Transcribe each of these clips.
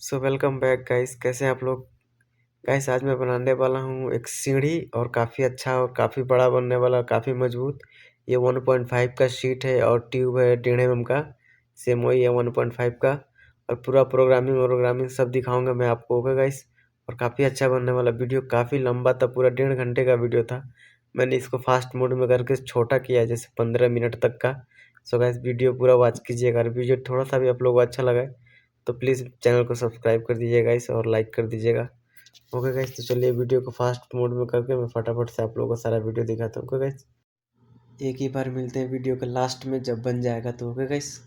So welcome back guys. कैसे हैं आप लोग? गाइस आज मैं बनाने वाला हूँ एक सीढ़ी और काफ़ी अच्छा और काफ़ी बड़ा बनने वाला, काफ़ी मजबूत। ये 1.5 का शीट है और ट्यूब है 1.5 mm का। सेम वही है 1.5 का। और पूरा प्रोग्रामिंग वोग्रामिंग सब दिखाऊंगा मैं आपको, ओके गाइस। और काफ़ी अच्छा बनने वाला। वीडियो काफ़ी लंबा था, पूरा 1.5 घंटे का वीडियो था। मैंने इसको फास्ट मोड में करके छोटा किया, जैसे 15 मिनट तक का। सो गाइस वीडियो पूरा वॉच कीजिएगा। और वीडियो थोड़ा सा भी आप लोग को अच्छा लगा है तो प्लीज़ चैनल को सब्सक्राइब कर दीजिएगा गाइस और लाइक कर दीजिएगा। ओके गाइस, तो चलिए वीडियो को फास्ट मोड में करके मैं फटाफट से आप लोगों को सारा वीडियो दिखाता हूँ। ओके गाइस, एक ही बार मिलते हैं वीडियो के लास्ट में जब बन जाएगा तो। Okay guys,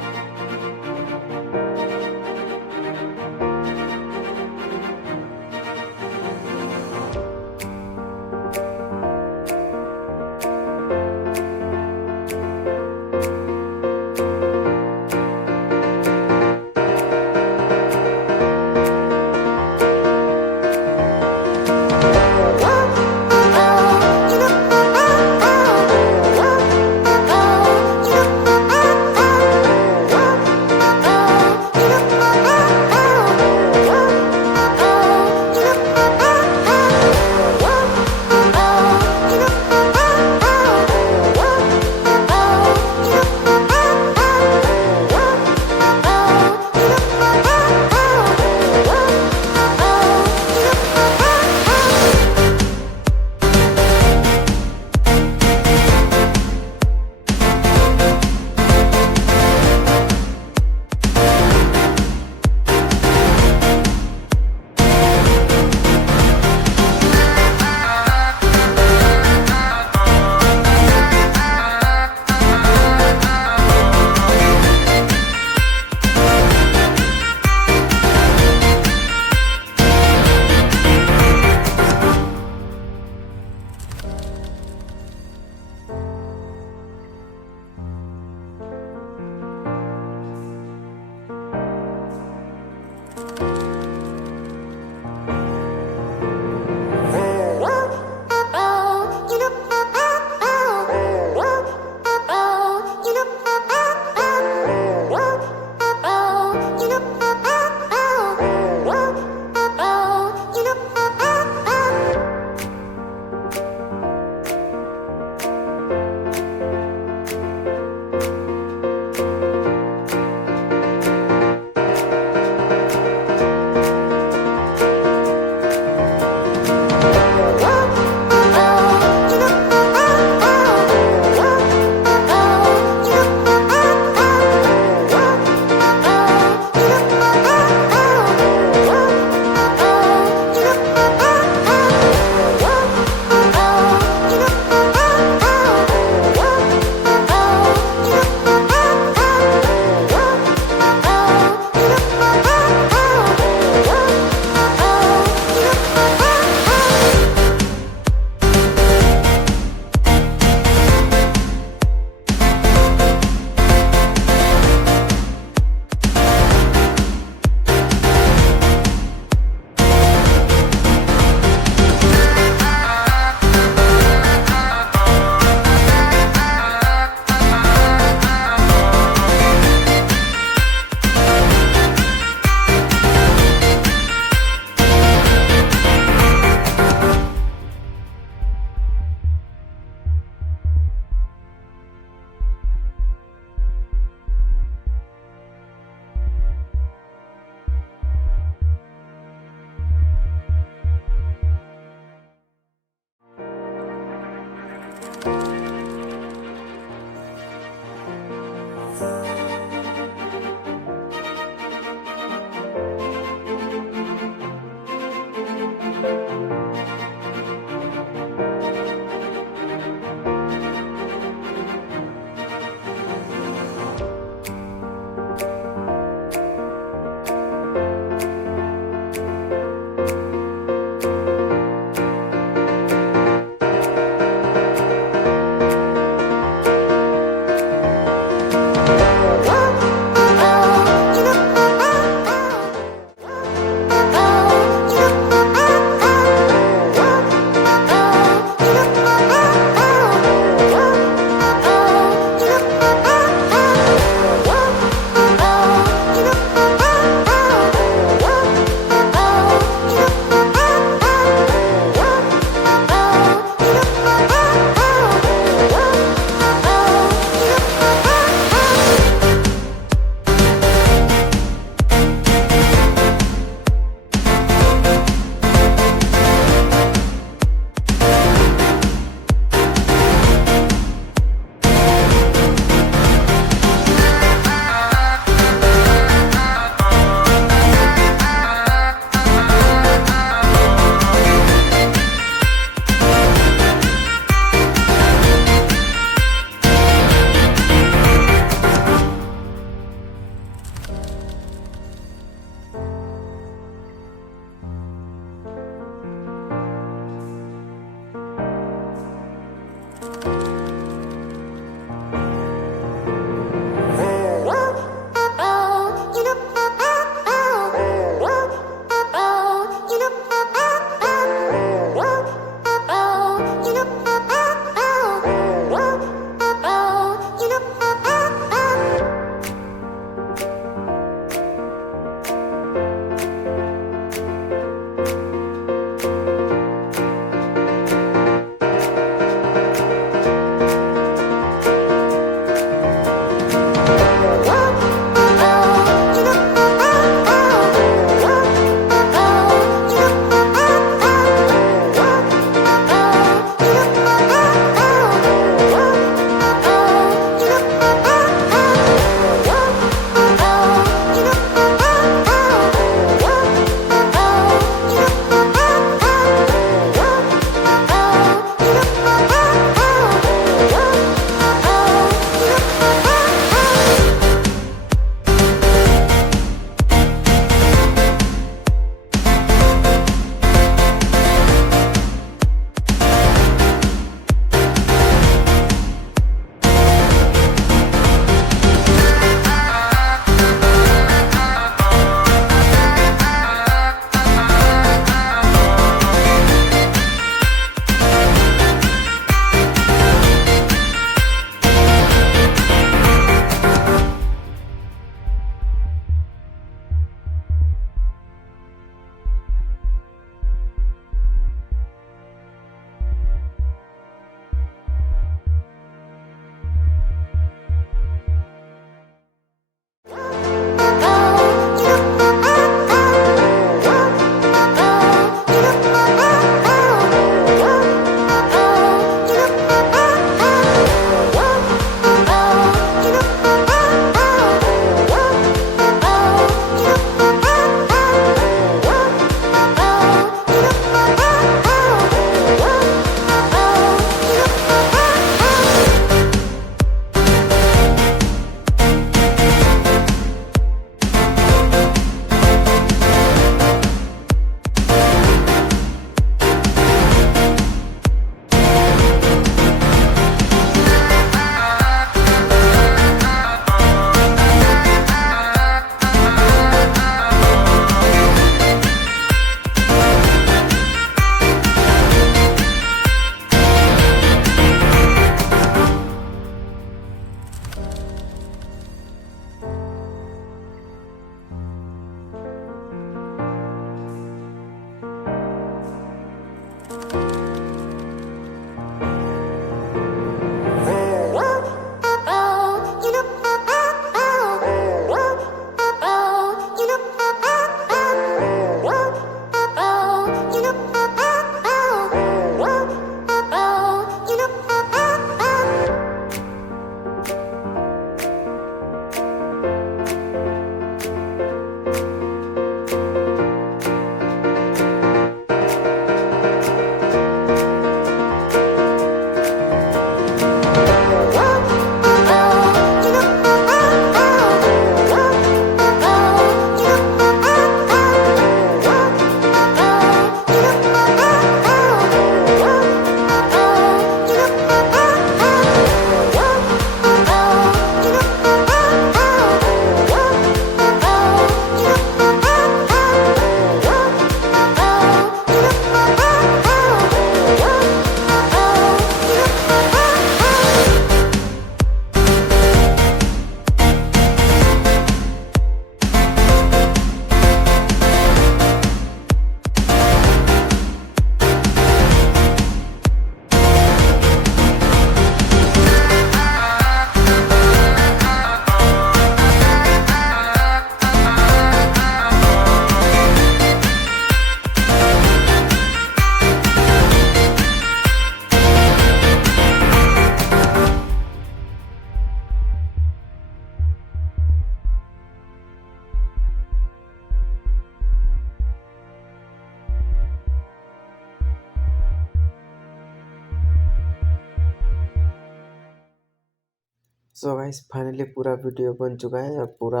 so guys finally पूरा वीडियो बन चुका है और पूरा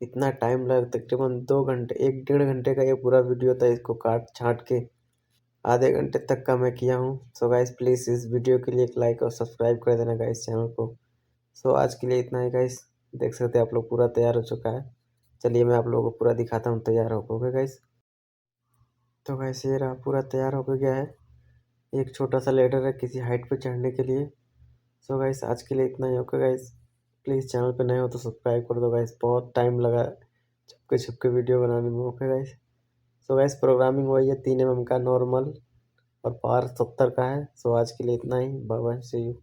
इतना टाइम लगा, तकरीबन 2 घंटे 1 डेढ़ घंटे का ये पूरा वीडियो था। इसको काट छाँट के आधे घंटे तक का मैं किया हूँ। सो गाइस प्लीज़ इस वीडियो के लिए एक लाइक और सब्सक्राइब कर देना गाइस चैनल को। सो आज के लिए इतना ही गाइस। देख सकते हैं आप लोग पूरा तैयार हो चुका है। चलिए मैं आप लोगों को पूरा दिखाता हूँ तैयार होकर गाइस। तो गाइस ये रहा पूरा तैयार होकर गया है। एक छोटा सा लेडर है किसी हाइट पे चढ़ने के लिए। सो गाइस आज के लिए इतना ही होगा गाइस। प्लीज़ चैनल पे नए हो तो सब्सक्राइब कर दो गाइस। बहुत टाइम लगा छुपके छुपके वीडियो बनाने में। Okay guys. So guys programming वही है 3 mm का नॉर्मल और पावर 70 का है। सो आज के लिए इतना ही। Bye bye, see you.